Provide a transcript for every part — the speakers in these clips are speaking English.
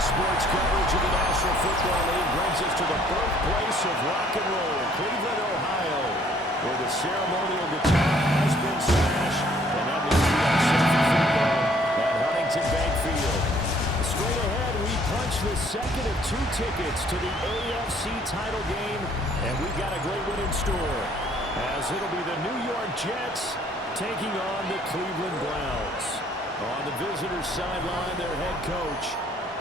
Sports coverage of the National Football League brings us to the birthplace of rock and roll, Cleveland, Ohio, where the ceremonial guitar has been smashed, and that means we are set for football at Huntington Bank Field. Straight ahead, we punch the second of 2 tickets to the AFC title game, and we've got a great one in store, as it'll be the New York Jets taking on the Cleveland Browns. On the visitors' sideline, their head coach.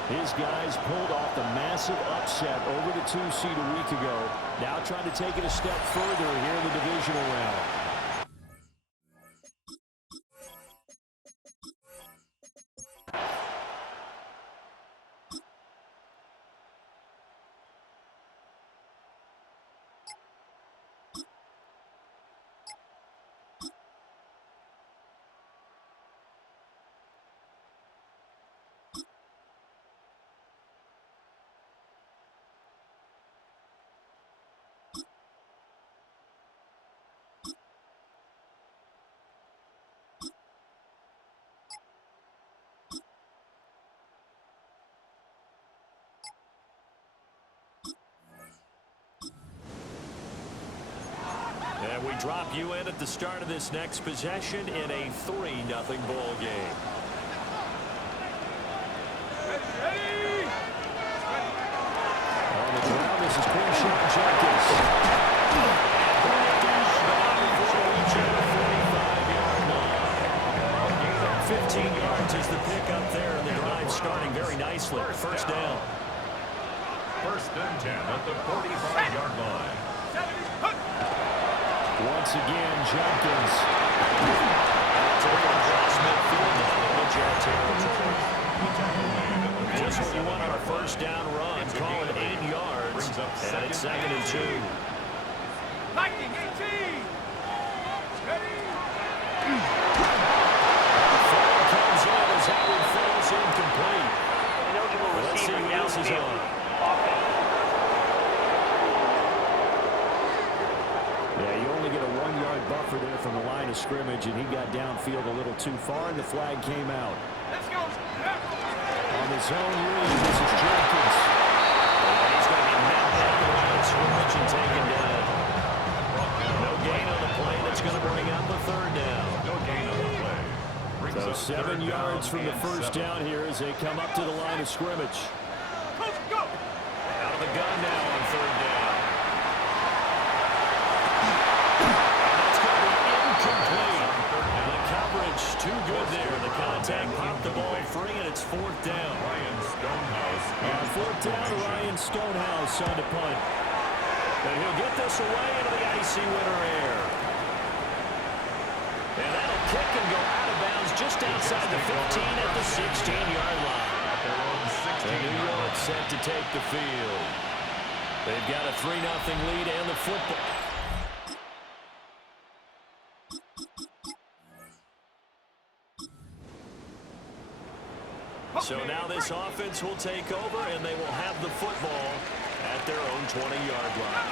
His guys pulled off the massive upset over the 2 seed a week ago. Now trying to take it a step further here in the divisional round. And we drop you in at the start of this next possession in a 3-0 ball game. Ready. On the ground, this is Quinshon Judkins. 15 yards is the pickup there, and the drive starting very nicely. First down. 1st and 10 at the 45-yard line. Once again, Judkins. Just what you want on a first down run. Call it 8 yards. And it's 2nd and 2. Viking 18. Ready. Flag comes in as Howard falls incomplete. Let's see who else is on. Yeah, you only get a 1-yard buffer there from the line of scrimmage, and he got downfield a little too far, and the flag came out. Let's go. On his own read, this is Jenkins. He's going to be met at the line of scrimmage and taken down. No gain on the play. That's going to bring up a 3rd down. No gain on the play. So 7 yards from the first down here as they come up to the line of scrimmage. Go. Out of the gun now on 3rd down. Too good there. The contact popped the ball free, and it's 4th down. Ryan Stonehouse. On 4th down, Ryan Stonehouse on the punt. And he'll get this away into the icy winter air. And that'll kick and go out of bounds just outside the 15 at the 16-yard line. And New York set to take the field. They've got a 3-0 lead and the football. So now this offense will take over, and they will have the football at their own 20-yard line.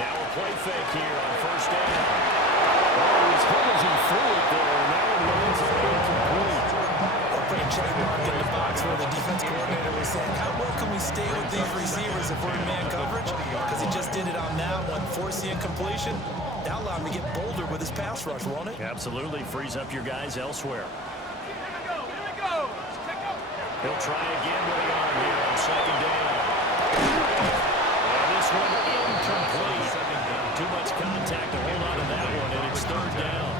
Now a play fake here on 1st down. Oh, he's hit as he threw it there, and that one lands incomplete. They'll put a check mark in the box where the defense coordinator was saying, how well can we stay with these receivers if we're in man coverage? Because he just did it on that one, forcing incompletion. That'll allow him to get bolder with his pass rush, won't it? Absolutely. Frees up your guys elsewhere. He'll try again with the arm here on 2nd down. And this one incomplete. Too much contact to hold on to that one, and it's 3rd down.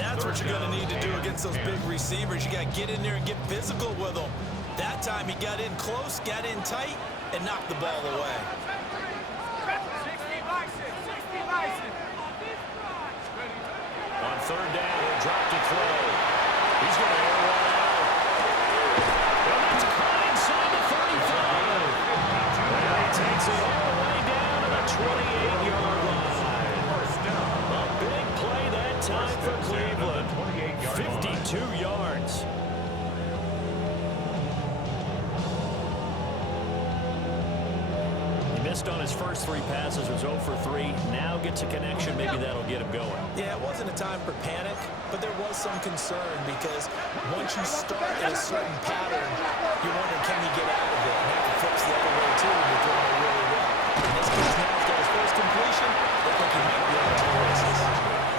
That's what you're going to need to do against those big receivers. You got to get in there and get physical with them. That time he got in close, got in tight, and knocked the ball away. 60 license. On 3rd down, he'll drop to throw. He's going to air one out. And that's caught inside the 35. And he takes it all the way down to the 28-yard line. A big play that time for Cleveland. 52 yards. missed on his first 3 passes, was 0 for 3. Now gets a connection. Maybe that'll get him going. Yeah, it wasn't a time for panic, but there was some concern because once you start in a certain pattern, you're wondering, can you get out of it? And that flips the other way, too, when you're throwing it really well. In this case, now he's got his first completion. I think he might be able to races.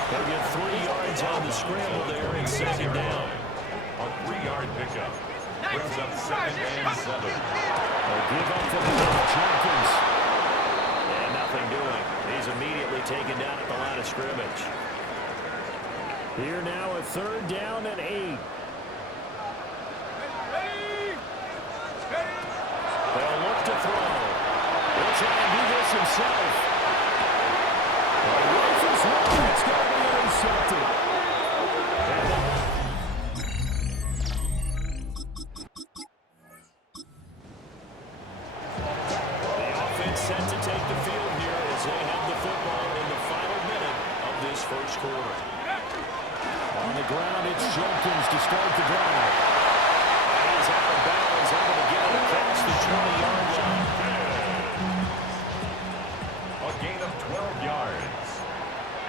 They'll get 3 yards on the scramble there in 2nd down. A 3-yard pickup. Brings up 2nd and 7. They'll give up to Jenkins. And nothing doing. He's immediately taken down at the line of scrimmage. Here now a 3rd down and 8. They'll look to throw. He'll try and do this himself. It's going to be intercepted. The offense set to take the field here as they have the football in the final minute of this first quarter. On the ground, it's Jenkins to start the drive. He's out of bounds, able to get it across the 20-yard line. A gain of 12 yards.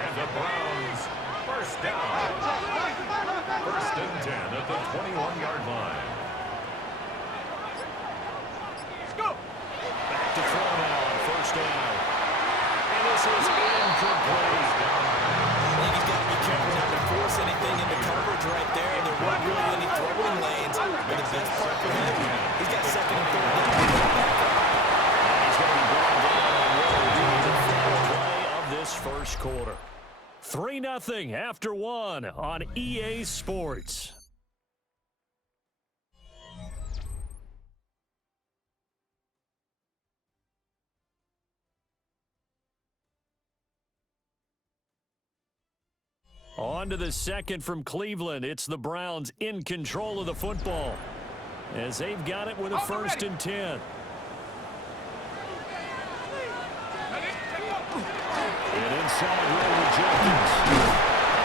And the Browns, first down. 1st and 10 at the 21-yard line. Back to throw now on 1st down. And this is incomplete. I think he's got to be careful not to force anything into coverage right there. And there weren't really any throwing lanes. But the best part for him, he's got 2nd and 3rd down. He's going to be brought down and will do the final play of this first quarter. 3-0 after 1 on EA Sports. On to the 2nd from Cleveland. It's the Browns in control of the football as they've got it with a 1st and 10. And inside row Jenkins.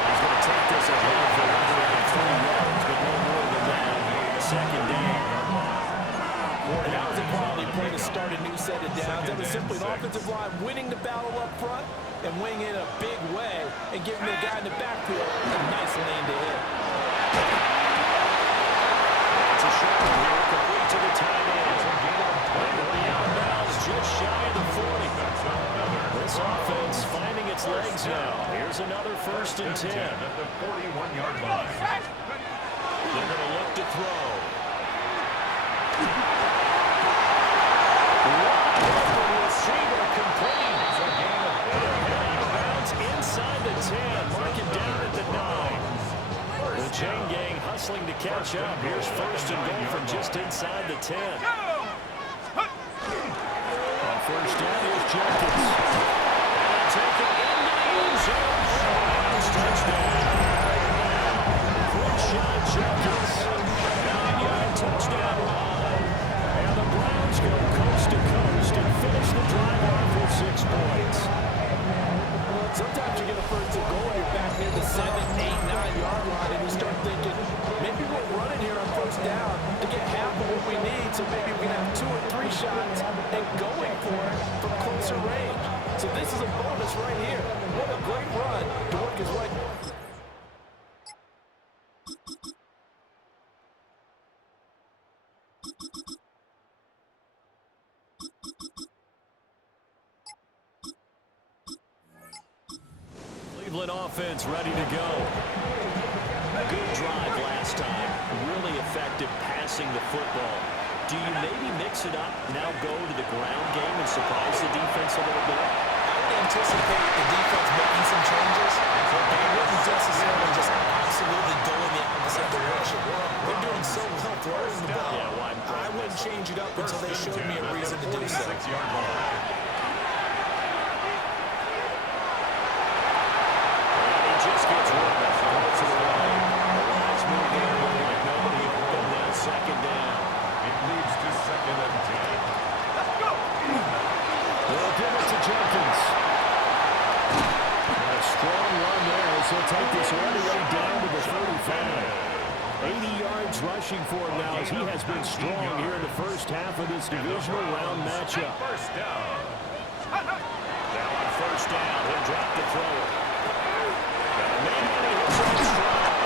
He's going to take this ahead for around 3 yards, but no more than that. 2nd down. And that was a quality play to start a new set of downs. That was simply an offensive line winning the battle up front and winning it in a big way and giving the guy in the backfield a nice lane to hit. It's a short one here, complete to the tight end. The outbounds just shy of the 40. This offense finding its legs now. Here's another 1st and 10. At the 41-yard line. They're going to look to throw. Receiver complete. Bounce inside the 10. Marking down at the 9. The chain gang hustling to catch up. Here's 1st and goal from just inside the 10. On 1st down, here's Jenkins. And take it into the end zone. Touchdown. Quick shot, Jenkins. 9-yard touchdown run. And the Browns go coast to coast and finish the drive off with 6 points. Sometimes you get a 1st and goal, you're back near the 7, 8, 9-yard line, and you start thinking, maybe we're running here on 1st down to get half of what we need, so maybe we can have 2 or 3 shots and going for it from closer range. So this is a bonus right here. What a great run to work his way. Cleveland offense ready to go. Good drive last time. Really effective passing the football. Do you maybe mix it up, now go to the ground game and surprise the defense a little bit? I would anticipate the defense making some changes, but I wouldn't necessarily just absolutely go in the opposite direction. They're doing so well throwing the ball. Yeah, well, I wouldn't change it up until they showed me a reason to do so. 6-yard line. He just gets rid of it. Goes away. Nice move there. Nobody open now. 2nd down. It leads to 2nd and 10. They'll give it to Jenkins. And a strong run there as he'll take this all the way down to the 35. 80 yards rushing for him now as he has been strong here in the first half of this divisional round matchup. 1st down. Now on first down, he'll drop the throw. Got a man in his own stride.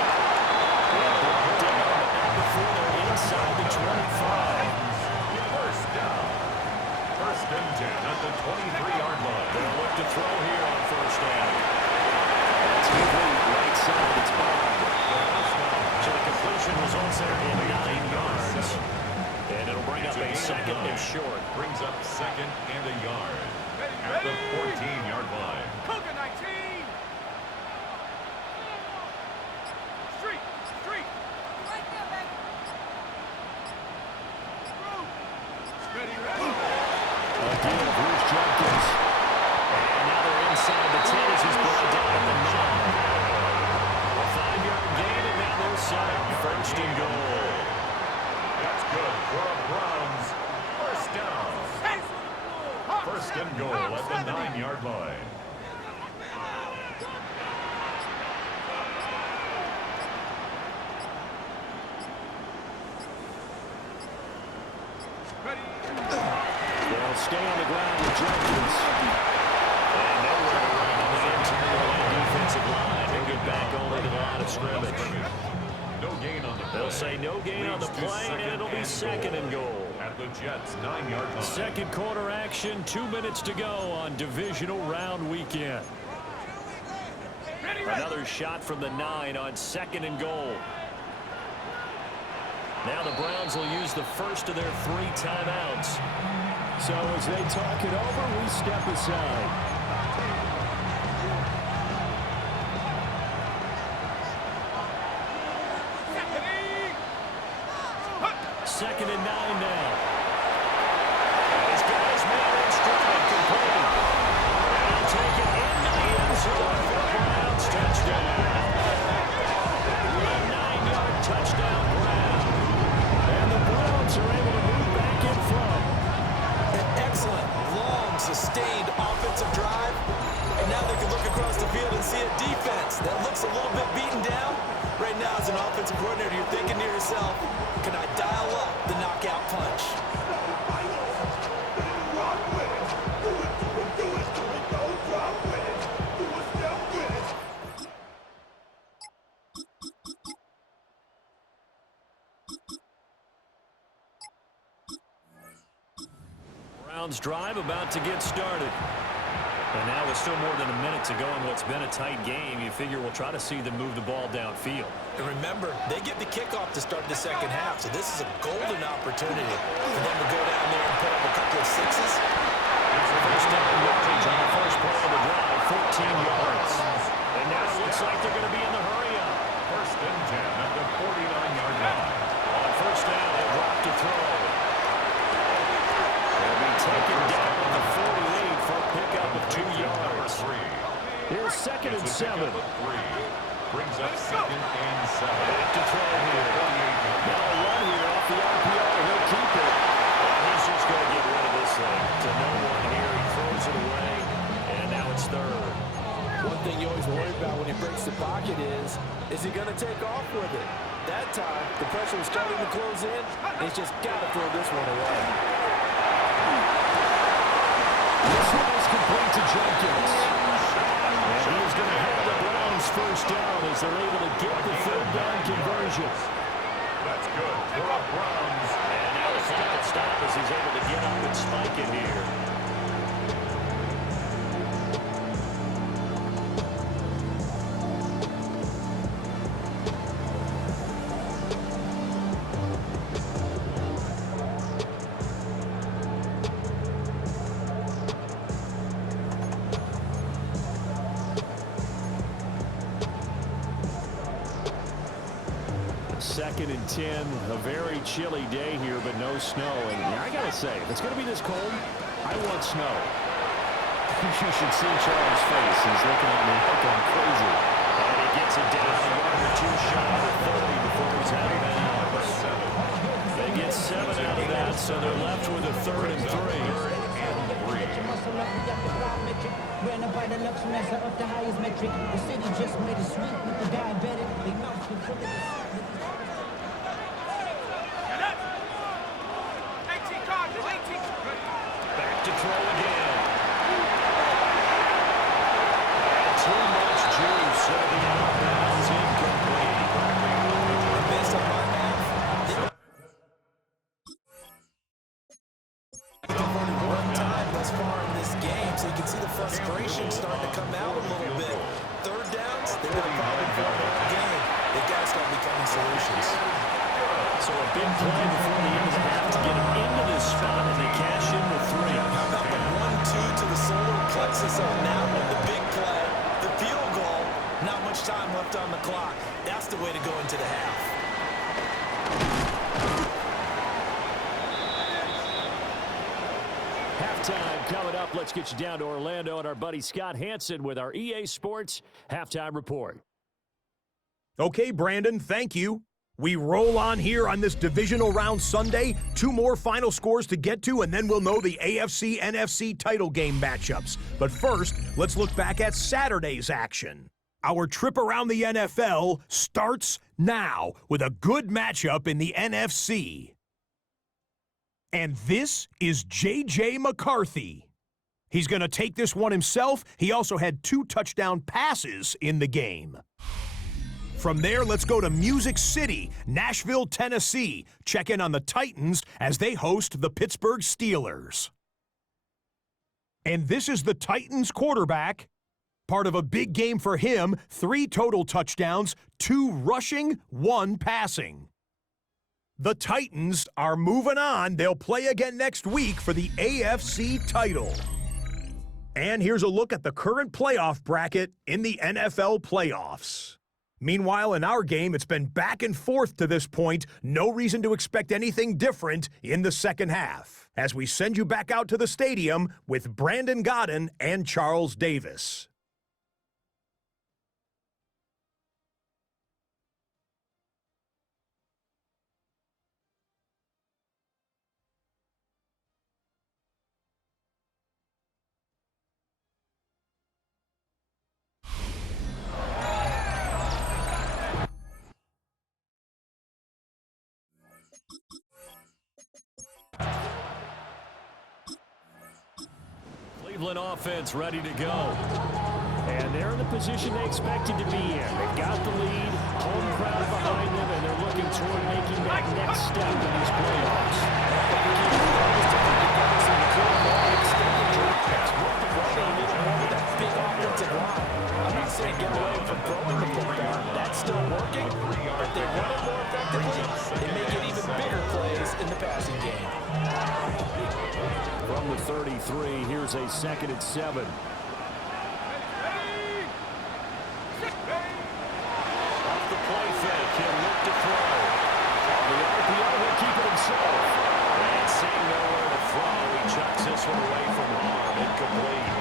And brought down, but not before they're inside the 25. First down. First and 10 at the 23-yard line. They'll look to throw here on first down. That's complete. Right side, it's Bond. So the completion results there in 9 yards. And it'll bring up a second and short. Brings up second and a yard at the 14-yard line. Cougar 19. Street. Right there, baby. Ready. Again, Bruce Jenkins. And now they're inside the 10 as he's brought down at the 9. A 5-yard gain, and now they're set. First and goal. That's good for a Browns first down. First and goal at the 9-yard line. They'll stay on the ground with Jenkins. And nowhere around the interior defensive line. They get back only to the line of scrimmage. No gain on the play. They'll say no gain on the play, and it'll be second and goal. At the Jets' 9-yard line. Second quarter action, 2 minutes to go on divisional round weekend. Another shot from the 9 on second and goal. Now the Browns will use the first of their 3 timeouts. So as they talk it over, we step aside. Second and 9 now. This guy's man in stride, complete. And he'll take it into the end zone for a Browns touchdown. A 9-yard touchdown grab. And the Browns are able to move back in front. An excellent, long, sustained offensive drive. And now they can look across the field and see a defense that looks a little bit beaten down. Right now, as an offensive coordinator, you're thinking to yourself, can I dial up the knockout punch? Browns drive about to get started. And now with still more than a minute to go in what's been a tight game, you figure we'll try to see them move the ball downfield. And remember, they get the kickoff to start the second half, so this is a golden opportunity for them to go down there and put up a couple of sixes. First down yardage on the first play of the drive, 14 yards. And now it looks like they're going to be in the hurry-up. First and 10 at the 49-yard line. On first down, they'll drop to throw. They'll be taken down at the 48 for a pickup of 2 yards. Here's second and 7. Brings up second and 7. Back to throw here. Now a run here off the RPO. He'll keep it. And he's just going to get rid of this thing. To no one here. He throws it away. And now it's third. One thing you always worry about when he breaks the pocket is he going to take off with it? That time, the pressure was starting to close in. He's just got to throw this one away. This one is complete to Jenkins. And he's going to have the Browns first down as they're able to get the third down conversion. That's good for the Browns. And now the second stop as he's able to get up and spike it here. Second and 10, a very chilly day here, but no snow. And I got to say, if it's going to be this cold, I want snow. You should see Charles' face. He's looking at me like I'm crazy. And he gets it down a yard or two shy of 30 before he's out of bounds. They get 7 out of that, so they're left with a 3rd and 3. Ran up by the Lux Master up the highest metric. The city just made it sweet with the diabetic. They mouth control it. Back to throw again. thus far in this game, so you can see the frustration starting to come out a little bit. Third downs, they've been a problem for the whole game. They've got to start becoming solutions. So a big play before the end of the half to get them into this spot, and they cash in with 3. How about the 1-2 to the solar plexus on that one? The big play, the field goal, not much time left on the clock. That's the way to go into the half. Halftime coming up. Let's get you down to Orlando and our buddy Scott Hansen with our EA Sports Halftime Report. Okay, Brandon, thank you. We roll on here on this divisional round Sunday. 2 more final scores to get to, and then we'll know the AFC-NFC title game matchups. But first, let's look back at Saturday's action. Our trip around the NFL starts now with a good matchup in the NFC. And this is J.J. McCarthy. He's going to take this one himself. He also had 2 touchdown passes in the game. From there, let's go to Music City, Nashville, Tennessee. Check in on the Titans as they host the Pittsburgh Steelers. And this is the Titans quarterback. Part of a big game for him, 3 total touchdowns, 2 rushing, 1 passing. The Titans are moving on. They'll play again next week for the AFC title. And here's a look at the current playoff bracket in the NFL playoffs. Meanwhile, in our game, it's been back and forth to this point. No reason to expect anything different in the second half, as we send you back out to the stadium with Brandon Godden and Charles Davis. Cleveland offense ready to go. And they're in the position they expected to be in. They've got the lead, home crowd behind them, and they're looking toward making that next step in these playoffs. I'm not saying get away from throwing the football. That's still working, but they run it more effectively. They make it even bigger plays in the passing game. From the 33, here's a 2nd and 7. Off the play fake, he'll look to throw. The RPO will keep it himself. And seeing nowhere to throw, he chucks this one away from harm. Incomplete.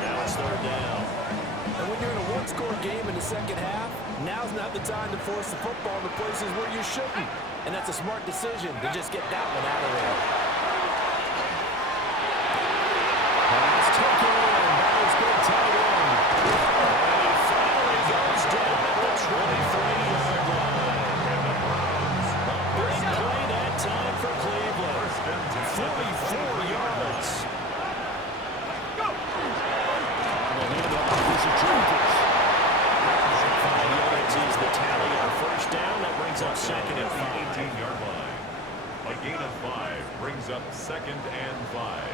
Now it's 3rd down. And when you're in a 1-score game in the second half, now's not the time to force the football to places where you shouldn't. And that's a smart decision to just get that one out of there. Pass taken in by his big tight end. And he finally goes down at the 23-yard line. A big play that time for Cleveland. 44 yards. On the handoff, this is Jenkins. 5 yards is the tally on 1st down. That brings up 2nd and 5. 18-yard line. A gain of 5 brings up 2nd and 5.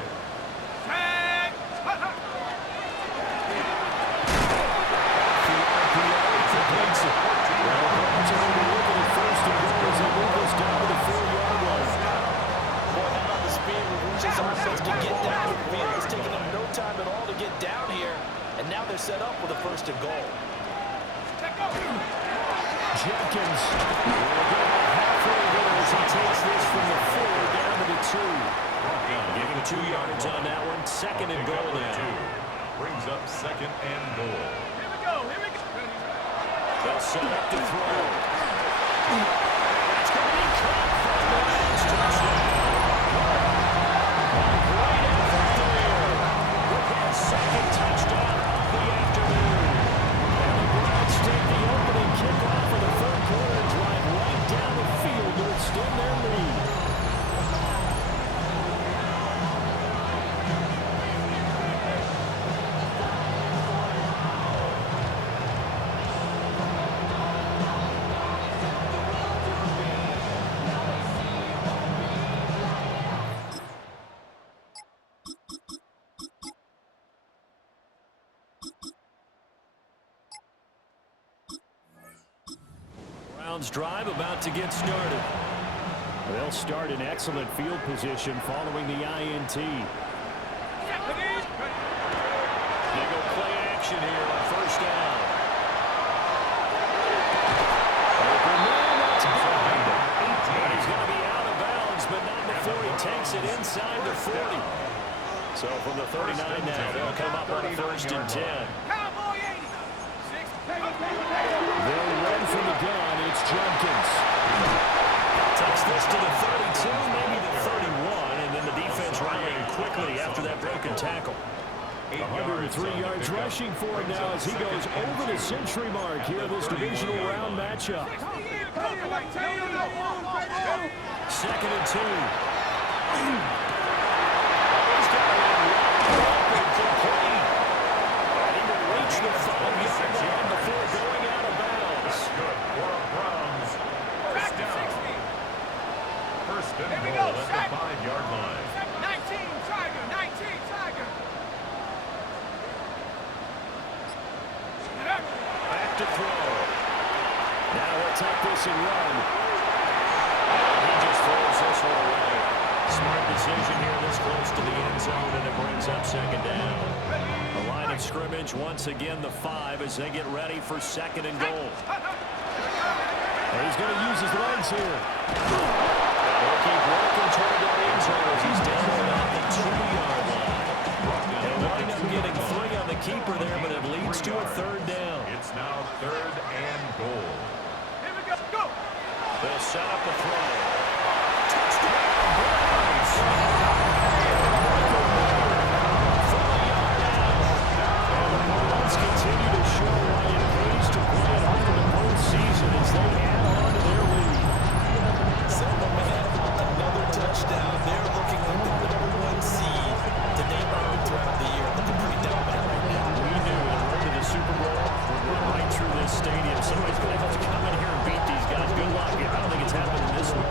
They're set up with a 1st and goal. Jenkins will go halfway there as he takes this from the 4 down to the 2. Giving 2 yards on that one. 2nd and goal now. Brings up 2nd and goal. Here we go. They'll set up to throw. It's going to be caught for the Lions touchdown. Great effort there with his 2nd touchdown of the afternoon. And the Browns take the opening kickoff of the 3rd quarter and drive right down the field to extend their lead. Browns drive about to get started. They'll start in excellent field position following the INT. They go play action here on first down. He's going to be out of bounds, but not before he takes it inside the 40. So from the 39 now, they'll come up on a 1st and 10. They'll run from the gun. It's Jenkins. Takes this to the 32, maybe the 31, and then the defense rallying quickly after that broken tackle. 103 yards rushing for him now as he goes over the century mark here in this divisional round matchup. 2nd and 2. He's got a run complete. And he will reach the 5-yard line before going out of bounds. Good for Browns. First down. First and goal at the 5-yard line. 19, Tiger, 19, Tiger. Back to throw. Now he'll take this and run. He just throws this one away. Smart decision here this close to the end zone, and it brings up 2nd down. A line of scrimmage, once again the 5 as they get ready for 2nd and goal. And he's going to use his legs here. They'll keep working toward that end zone as he's down about the 2-yard line. They wind up getting 3 on the keeper there, but it leads to a 3rd down. It's now 3rd and goal. Here we go, go. They'll set up a throw. Touchdown, Browns! And the Browns continue to show why it pays to play at home in the postseason as they add on to their lead. Simple, man. Another touchdown. They're looking like the #1 seed that they earned throughout the year. Looking pretty dominant right now. We knew the road to the Super Bowl would run right through this stadium. Somebody's going to have to come in here and beat these guys. Good luck. I don't think it's happening this week.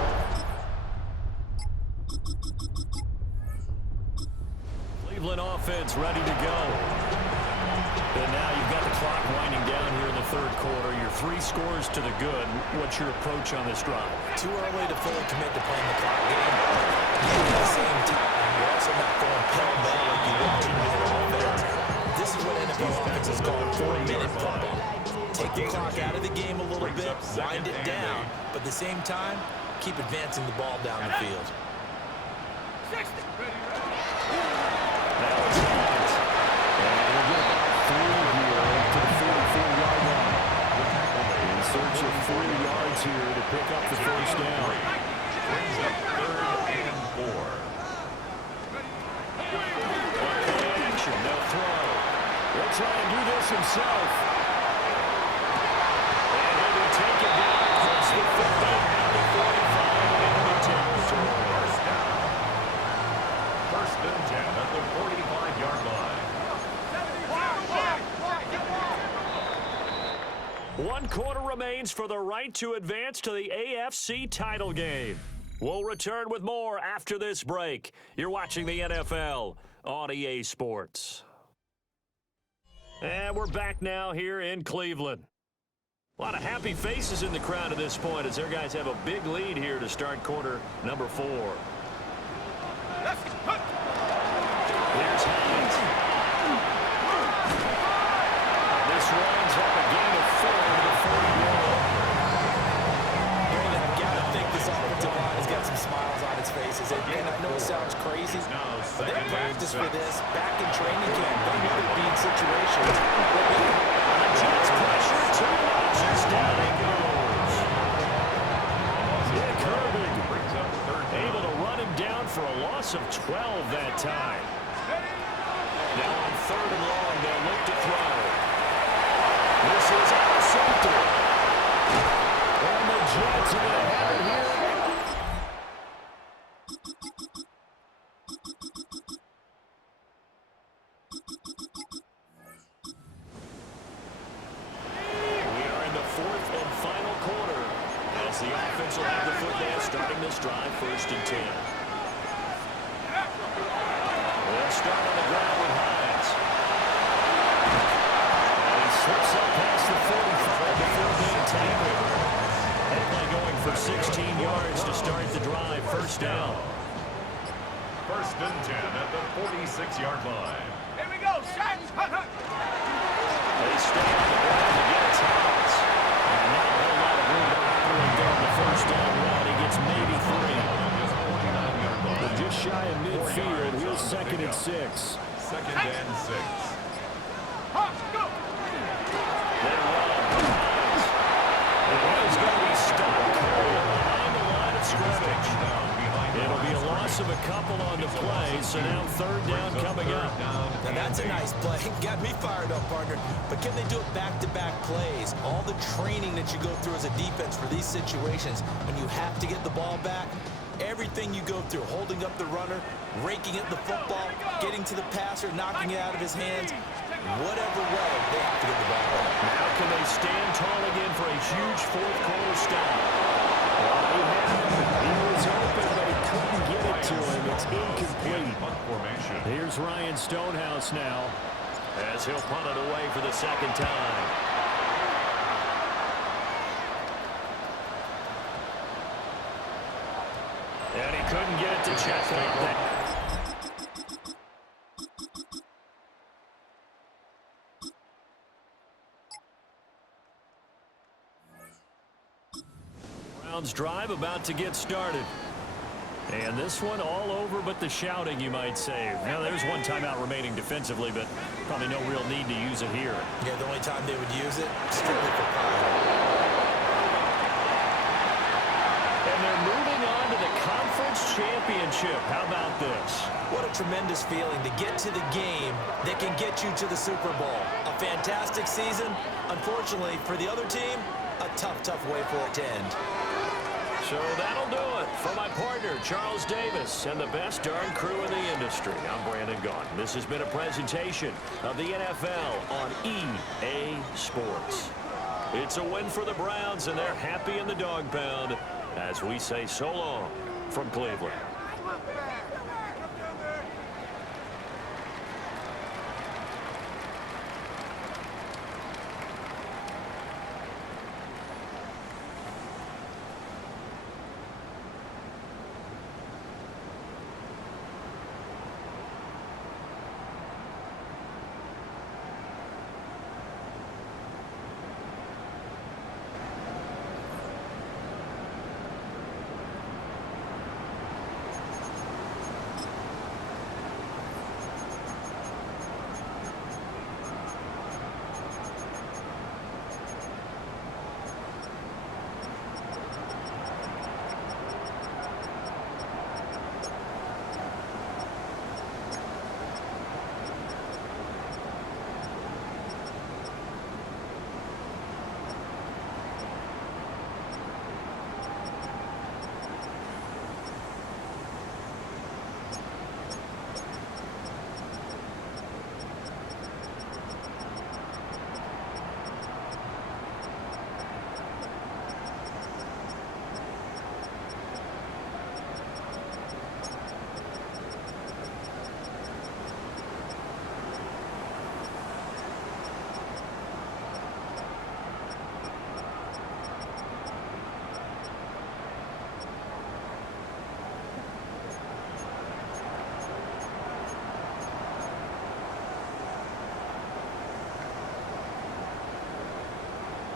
Cleveland offense ready to go. And now you've got the clock winding down here in the 3rd quarter. Your 3 scores to the good. What's your approach on this drive? Too early to fully commit to playing the clock game. At the same time, you're also not going pell-mell like you would 2-minute offense. This is what NFL offenses call 4-minute football. Take the clock out of the game a little bit, wind it down, but at the same time, keep advancing the ball down the field. 60. Now it's Higgins. And we'll get about 3 here to the 44-yard line. In search of 4 yards here to pick up the 1st down. Brings up 3rd and 4. Action, no throw. He'll try and do this himself. And he'll be taken down across the 50, the 45, and the 10. First down. 1st and 10 at the 45-yard line. 1 quarter remains for the right to advance to the AFC title game. We'll return with more after this break. You're watching the NFL on EA Sports. And we're back now here in Cleveland. A lot of happy faces in the crowd at this point as their guys have a big lead here to start quarter number 4. Here's Hines. This winds up a gain of 4 to the 41. I've got to think this offensive line has got some smiles on its faces. And I know it sounds crazy, but they practiced for this back in training camp. They knew they'd be in situations. Jets pressure, 2 notches down he goes. Dick Herbig able to run him down for a loss of 12 that time. Now on 3rd and long, they'll look to throw. This is intercepted. And the Jets are going to have it here. We are in the 4th and final quarter as the offense will have the football starting this drive 1st and 10. They'll start on the ground with Hines. And he slips up past the 45 before being tackled. Head yards to start the drive. First down. First and 10 at the 46-yard line. Here we go. Shot. They stay on the ground to get Thomas. And not a whole lot of room to operate there on the first down run. He gets maybe 3. They're just shy of midfield. Here's second and 6. Second and 6. Go. He's going to be stopped behind the line of scrimmage. It'll be a loss of a couple on the play, so now third down coming up. Now that's a nice play. Got me fired up, partner. But can they do it back-to-back plays? All the training that you go through as a defense for these situations, when you have to get the ball back, everything you go through, holding up the runner, raking at the football, getting to the passer, knocking it out of his hands, whatever way, they have to get the ball back. Now can they stand tall again for a huge fourth quarter stop? He was open, but he couldn't get it to him. It's incomplete. Here's Ryan Stonehouse now, as he'll punt it away for the second time. And he couldn't get it to check out. Browns drive about to get started. And this one all over but the shouting, you might say. Now, there's one timeout remaining defensively, but probably no real need to use it here. Yeah, the only time they would use it, strictly for pride. And they're moving on to the conference championship. How about this? What a tremendous feeling to get to the game that can get you to the Super Bowl. A fantastic season. Unfortunately, for the other team, a tough, tough way for it to end. So that'll do it for my partner, Charles Davis, and the best darn crew in the industry. I'm Brandon Gaughan. This has been a presentation of the NFL on EA Sports. It's a win for the Browns, and they're happy in the dog pound as we say so long from Cleveland.